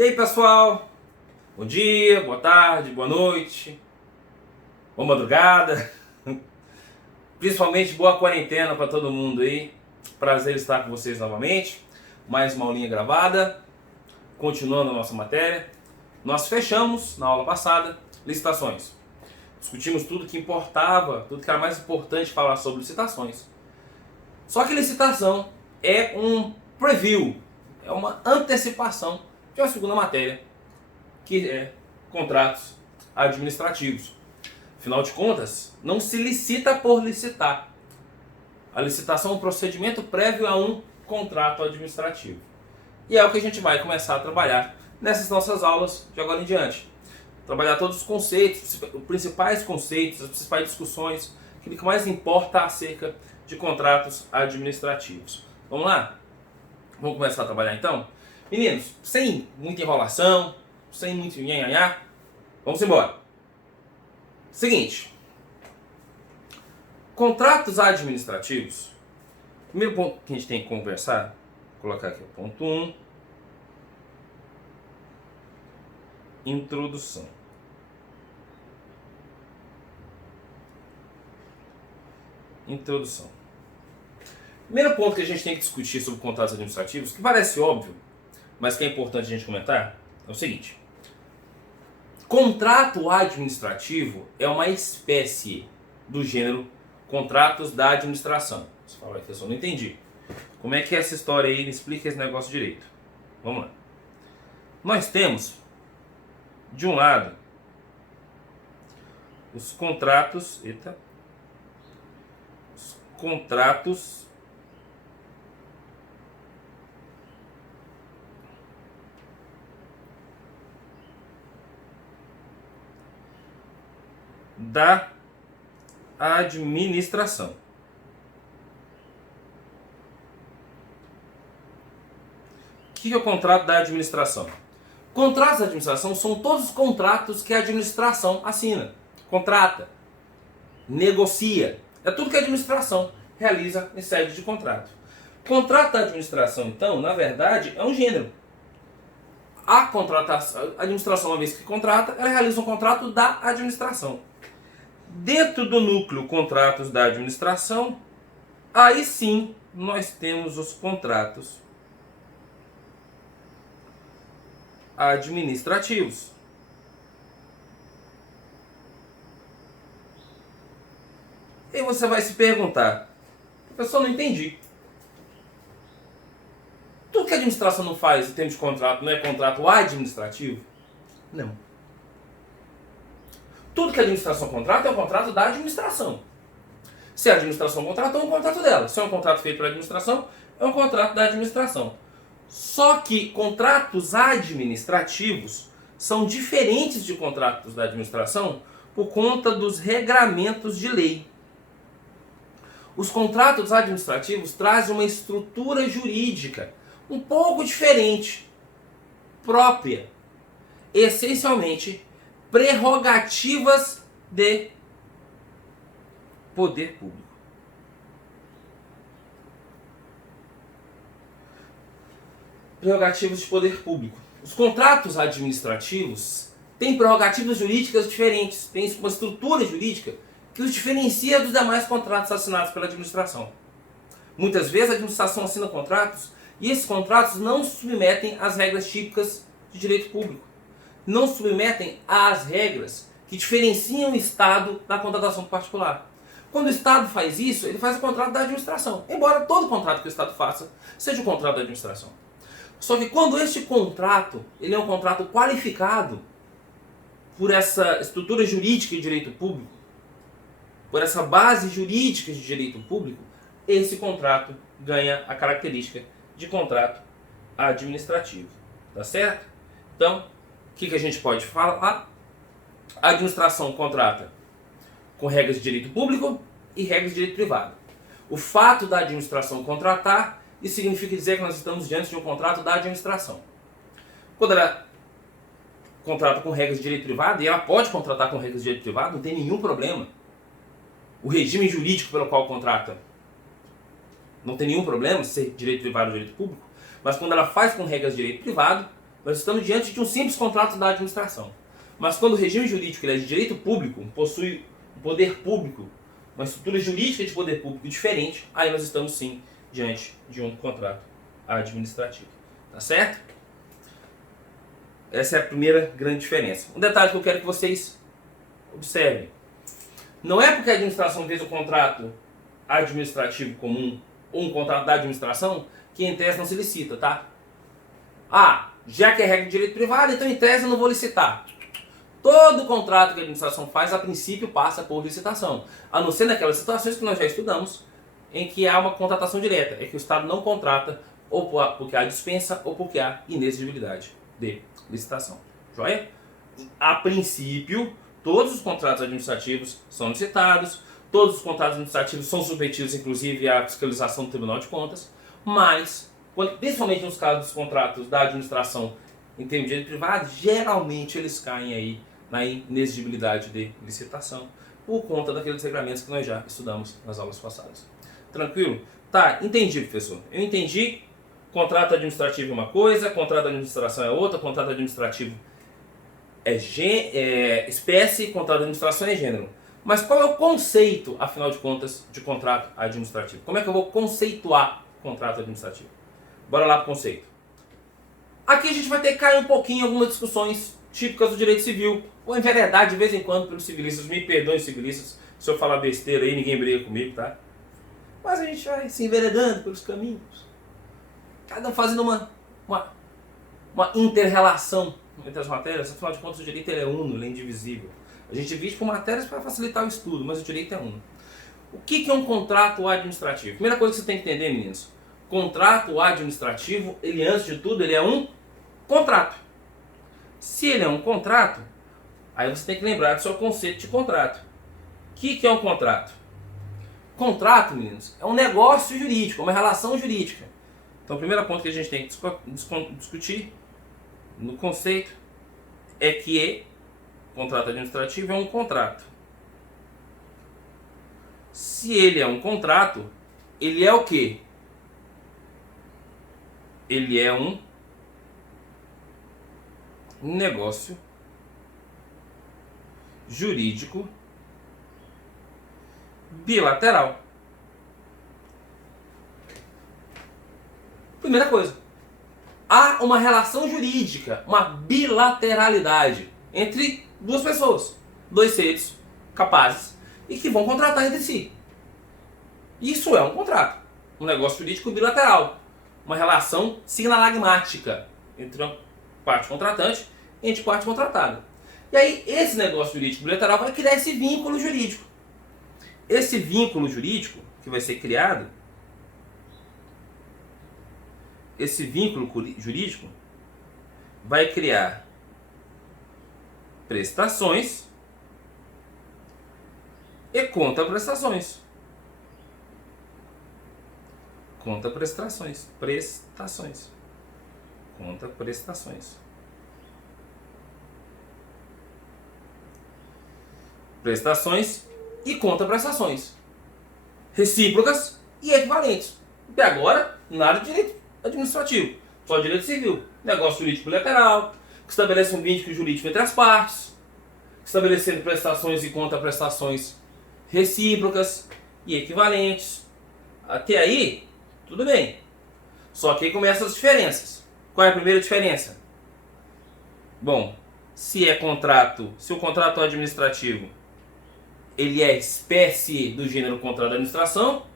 E aí, pessoal? Bom dia, boa tarde, boa noite, boa madrugada, principalmente boa quarentena para todo mundo aí. Prazer estar com vocês novamente. Mais uma aulinha gravada, continuando a nossa matéria. Nós fechamos na aula passada licitações. Discutimos tudo que importava, tudo que era mais importante falar sobre licitações. Só que licitação é um preview, é uma antecipação de uma segunda matéria, que é contratos administrativos. Afinal de contas, não se licita por licitar. A licitação é um procedimento prévio a um contrato administrativo. E é o que a gente vai começar a trabalhar nessas nossas aulas de agora em diante. Trabalhar todos os conceitos, os principais conceitos, as principais discussões, aquilo que mais importa acerca de contratos administrativos. Vamos lá? Vamos começar a trabalhar então? Meninos, sem muita enrolação, sem muito nhanhanhá, vamos embora. Seguinte, contratos administrativos, primeiro ponto que a gente tem que conversar, vou colocar aqui o ponto 1, introdução. Introdução. Primeiro ponto que a gente tem que discutir sobre contratos administrativos, que parece óbvio, mas que é importante a gente comentar, é o seguinte. Contrato administrativo é uma espécie do gênero contratos da administração. Você fala, professor, não entendi. Como é que é essa história aí? Me explica esse negócio direito. Vamos lá. Nós temos, de um lado, os contratos... Os contratos da administração. O que é o contrato da administração? Contratos da administração são todos os contratos que a administração assina, contrata, negocia. É tudo que a administração realiza em sede de contrato. Contrato da administração, então, na verdade, é um gênero. A administração, uma vez que contrata, ela realiza um contrato da administração. Dentro do núcleo contratos da administração, aí sim nós temos os contratos administrativos. E você vai se perguntar, professor, não entendi. Tudo que a administração não faz em termos de contrato não é contrato administrativo? Não. Tudo que a administração contrata é um contrato da administração. Se a administração contrata, é um contrato dela. Se é um contrato feito pela administração, é um contrato da administração. Só que contratos administrativos são diferentes de contratos da administração por conta dos regramentos de lei. Os contratos administrativos trazem uma estrutura jurídica um pouco diferente, própria, essencialmente prerrogativas de poder público. Prerrogativas de poder público. Os contratos administrativos têm prerrogativas jurídicas diferentes, têm uma estrutura jurídica que os diferencia dos demais contratos assinados pela administração. Muitas vezes a administração assina contratos e esses contratos não se submetem às regras típicas de direito público. Não se submetem às regras que diferenciam o Estado da contratação particular. Quando o Estado faz isso, ele faz o contrato da administração. Embora todo contrato que o Estado faça seja o contrato da administração. Só que quando este contrato ele é um contrato qualificado por essa estrutura jurídica de direito público, por essa base jurídica de direito público, esse contrato ganha a característica de contrato administrativo. Tá certo? Então, o que a gente pode falar? A administração contrata com regras de direito público e regras de direito privado. O fato da administração contratar, isso significa dizer que nós estamos diante de um contrato da administração. Quando ela contrata com regras de direito privado, e ela pode contratar com regras de direito privado, não tem nenhum problema. O regime jurídico pelo qual contrata não tem nenhum problema ser direito privado ou direito público, mas quando ela faz com regras de direito privado, nós estamos diante de um simples contrato da administração. Mas quando o regime jurídico ele é de direito público, possui um poder público, uma estrutura jurídica de poder público diferente, aí nós estamos sim diante de um contrato administrativo. Tá certo? Essa é a primeira grande diferença. Um detalhe que eu quero que vocês observem. Não é porque a administração fez um contrato administrativo comum ou um contrato da administração que em tese não se licita, tá? Ah, já que é regra de direito privado, então em tese eu não vou licitar. Todo contrato que a administração faz, a princípio, passa por licitação. A não ser naquelas situações que nós já estudamos, em que há uma contratação direta. É que o Estado não contrata ou porque há dispensa ou porque há inexigibilidade de licitação. Joia? A princípio, todos os contratos administrativos são licitados, todos os contratos administrativos são submetidos, inclusive, à fiscalização do Tribunal de Contas, mas, principalmente nos casos dos contratos da administração em termos de direito privado, geralmente eles caem aí na inexigibilidade de licitação, por conta daqueles regramentos que nós já estudamos nas aulas passadas. Tranquilo? Tá, entendi, professor. Eu entendi. Contrato administrativo é uma coisa, contrato de administração é outra, contrato administrativo é espécie, contrato de administração é gênero. Mas qual é o conceito, afinal de contas, de contrato administrativo? Como é que eu vou conceituar contrato administrativo? Bora lá para o conceito. Aqui a gente vai ter que cair um pouquinho em algumas discussões típicas do direito civil, ou enveredar de vez em quando pelos civilistas. Me perdoem, civilistas, se eu falar besteira aí, ninguém briga comigo, tá? Mas a gente vai se enveredando pelos caminhos. Cada um fazendo uma inter-relação entre as matérias. Afinal de contas, o direito ele é uno, ele é indivisível. A gente divide por matérias para facilitar o estudo, mas o direito é uno. O que é um contrato administrativo? Primeira coisa que você tem que entender, meninos. Contrato administrativo, ele antes de tudo, ele é um contrato. Se ele é um contrato, aí você tem que lembrar do seu conceito de contrato. O que é um contrato? Contrato, meninos, é um negócio jurídico, uma relação jurídica. Então, o primeiro ponto que a gente tem que discutir no conceito é que contrato administrativo é um contrato. Se ele é um contrato, ele é o quê? Ele é um negócio jurídico bilateral. Primeira coisa, há uma relação jurídica, uma bilateralidade entre duas pessoas, dois seres capazes e que vão contratar entre si. Isso é um contrato, um negócio jurídico bilateral, uma relação sinalagmática entre uma parte contratante e entre parte contratada. E aí esse negócio jurídico bilateral vai criar esse vínculo jurídico. Esse vínculo jurídico que vai ser criado, esse vínculo jurídico vai criar prestações e contraprestações. Contraprestações. Prestações. Contraprestações. Prestações e contraprestações. Recíprocas e equivalentes. Até agora, nada de direito administrativo. Só direito civil. Negócio jurídico bilateral, que estabelece um vínculo jurídico entre as partes, estabelecendo prestações e contraprestações recíprocas e equivalentes. Até aí, tudo bem. Só que aí começam as diferenças. Qual é a primeira diferença? Bom, se o contrato administrativo ele é espécie do gênero contrato de administração,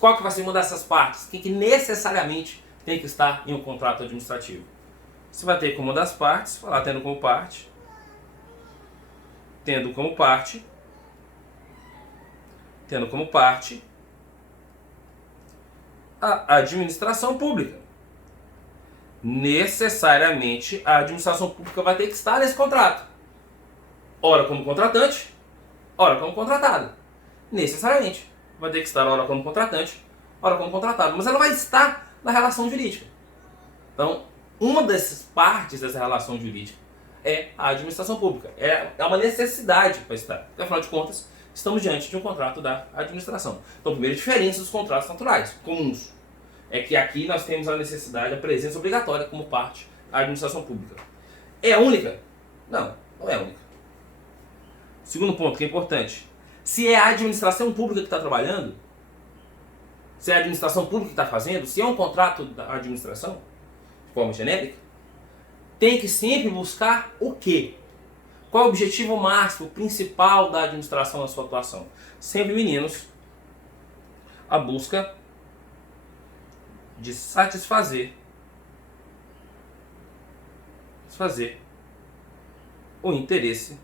qual que vai ser uma dessas partes? Quem que necessariamente tem que estar em um contrato administrativo? Você vai ter como uma das partes, falar tendo como parte a administração pública. Necessariamente a administração pública vai ter que estar nesse contrato. Ora como contratante, ora como contratada. Necessariamente. Vai ter que estar ora como contratante, ora como contratado. Mas ela vai estar na relação jurídica. Então, uma dessas partes dessa relação jurídica é a administração pública. É uma necessidade para estar. Porque, afinal de contas, estamos diante de um contrato da administração. Então, a primeira diferença dos contratos naturais, comuns, é que aqui nós temos a necessidade, a presença obrigatória como parte a administração pública. É a única? Não, não é a única. Segundo ponto que é importante. Se é a administração pública que está trabalhando, se é a administração pública que está fazendo, se é um contrato da administração, de forma genérica, tem que sempre buscar o quê? Qual é o objetivo máximo, principal da administração na sua atuação? Sempre, meninos, a busca de satisfazer o interesse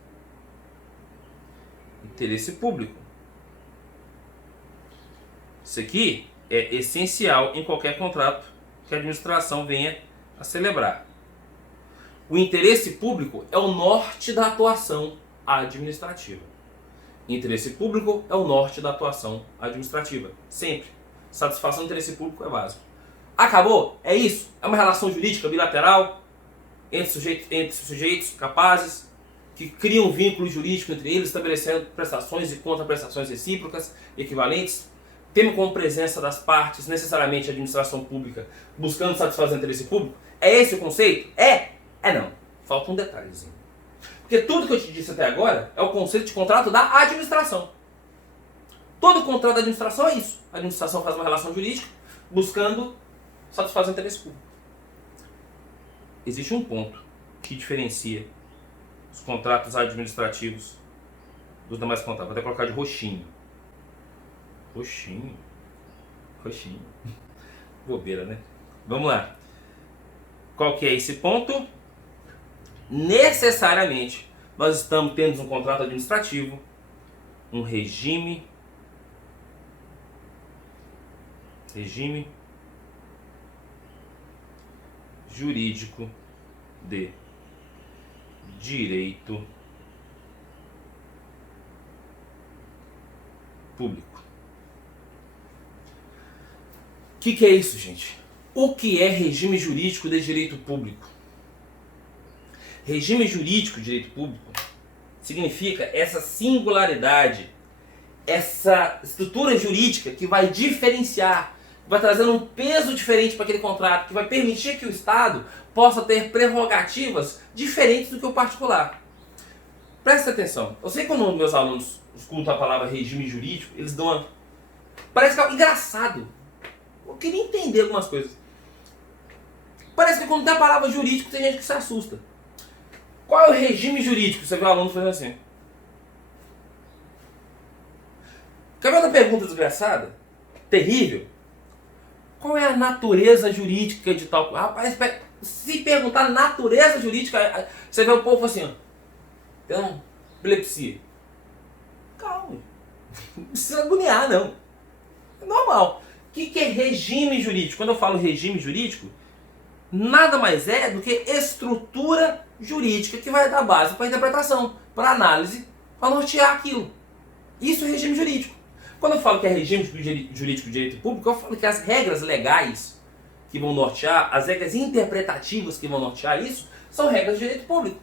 público. Isso aqui é essencial em qualquer contrato que a administração venha a celebrar. O interesse público é o norte da atuação administrativa. Interesse público é o norte da atuação administrativa. Sempre. Satisfação do interesse público é básico. Acabou? É isso? É uma relação jurídica bilateral entre sujeitos capazes que criam um vínculo jurídico entre eles, estabelecendo prestações e contraprestações recíprocas, equivalentes, tendo como presença das partes necessariamente a administração pública, buscando satisfazer o interesse público? É esse o conceito? É? É não. Falta um detalhezinho. Porque tudo que eu te disse até agora é o conceito de contrato da administração. Todo contrato da administração é isso. A administração faz uma relação jurídica buscando satisfazer o interesse público. Existe um ponto que diferencia os contratos administrativos dos demais contratos. Vou até colocar de roxinho. Roxinho. Bobeira, né? Vamos lá. Qual que é esse ponto? Necessariamente nós estamos tendo um contrato administrativo, um regime jurídico de direito público. O que é isso, gente? O que é regime jurídico de direito público? Regime jurídico de direito público significa essa singularidade, essa estrutura jurídica que vai diferenciar, vai trazendo um peso diferente para aquele contrato, que vai permitir que o Estado possa ter prerrogativas diferentes do que o particular. Presta atenção. Eu sei que quando meus alunos escutam a palavra regime jurídico, eles dão uma... Parece que é engraçado. Eu queria entender algumas coisas. Parece que quando tem a palavra jurídico, tem gente que se assusta. Qual é o regime jurídico? Você vê o aluno fazendo assim. Quer ver outra pergunta desgraçada? Terrível. Qual é a natureza jurídica de tal... Rapaz, se perguntar natureza jurídica, você vê o povo assim, ó. Tem uma epilepsia. Calma. Não precisa agoniar, não. É normal. O que é regime jurídico? Quando eu falo regime jurídico, nada mais é do que estrutura jurídica que vai dar base para interpretação, para análise, para nortear aquilo. Isso é regime jurídico. Quando eu falo que é regime jurídico de direito público, eu falo que as regras legais que vão nortear, as regras interpretativas que vão nortear isso, são regras de direito público.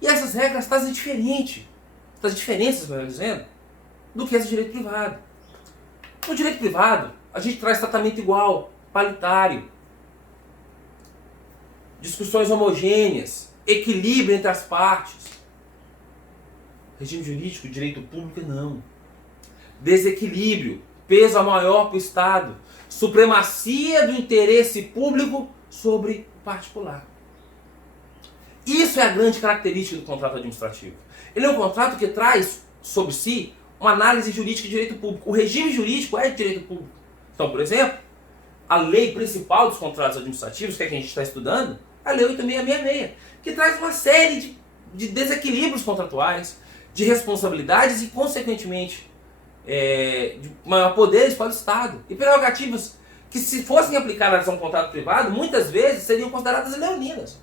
E essas regras trazem diferenças, melhor dizendo, do que as de direito privado. No direito privado, a gente traz tratamento igual, paritário, discussões homogêneas, equilíbrio entre as partes. Regime jurídico, direito público, não. Desequilíbrio, peso maior para o Estado, supremacia do interesse público sobre o particular. Isso é a grande característica do contrato administrativo. Ele é um contrato que traz sobre si uma análise jurídica de direito público. O regime jurídico é de direito público. Então, por exemplo, a lei principal dos contratos administrativos, que é que a gente está estudando, é a Lei 8.666, que traz uma série de desequilíbrios contratuais, de responsabilidades e, consequentemente, de maior poderes para o Estado. E prerrogativas que, se fossem aplicadas a um contrato privado, muitas vezes seriam consideradas leoninas.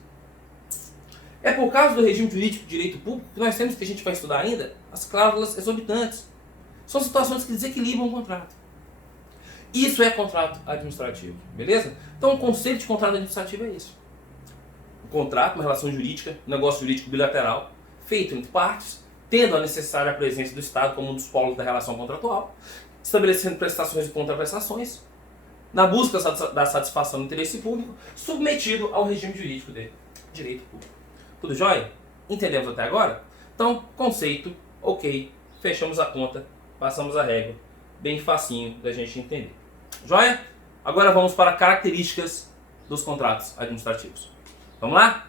É por causa do regime jurídico de direito público que nós temos, que a gente vai estudar ainda, as cláusulas exorbitantes. São situações que desequilibram o contrato. Isso é contrato administrativo, beleza? Então o conceito de contrato administrativo é isso. O contrato, uma relação jurídica, um negócio jurídico bilateral, feito entre partes, tendo a necessária presença do Estado como um dos polos da relação contratual, estabelecendo prestações e contraprestações, na busca da satisfação do interesse público, submetido ao regime jurídico de direito público. Tudo jóia? Entendemos até agora? Então, conceito, ok, fechamos a conta, passamos a régua, bem facinho da gente entender. Jóia? Agora vamos para características dos contratos administrativos. Vamos lá?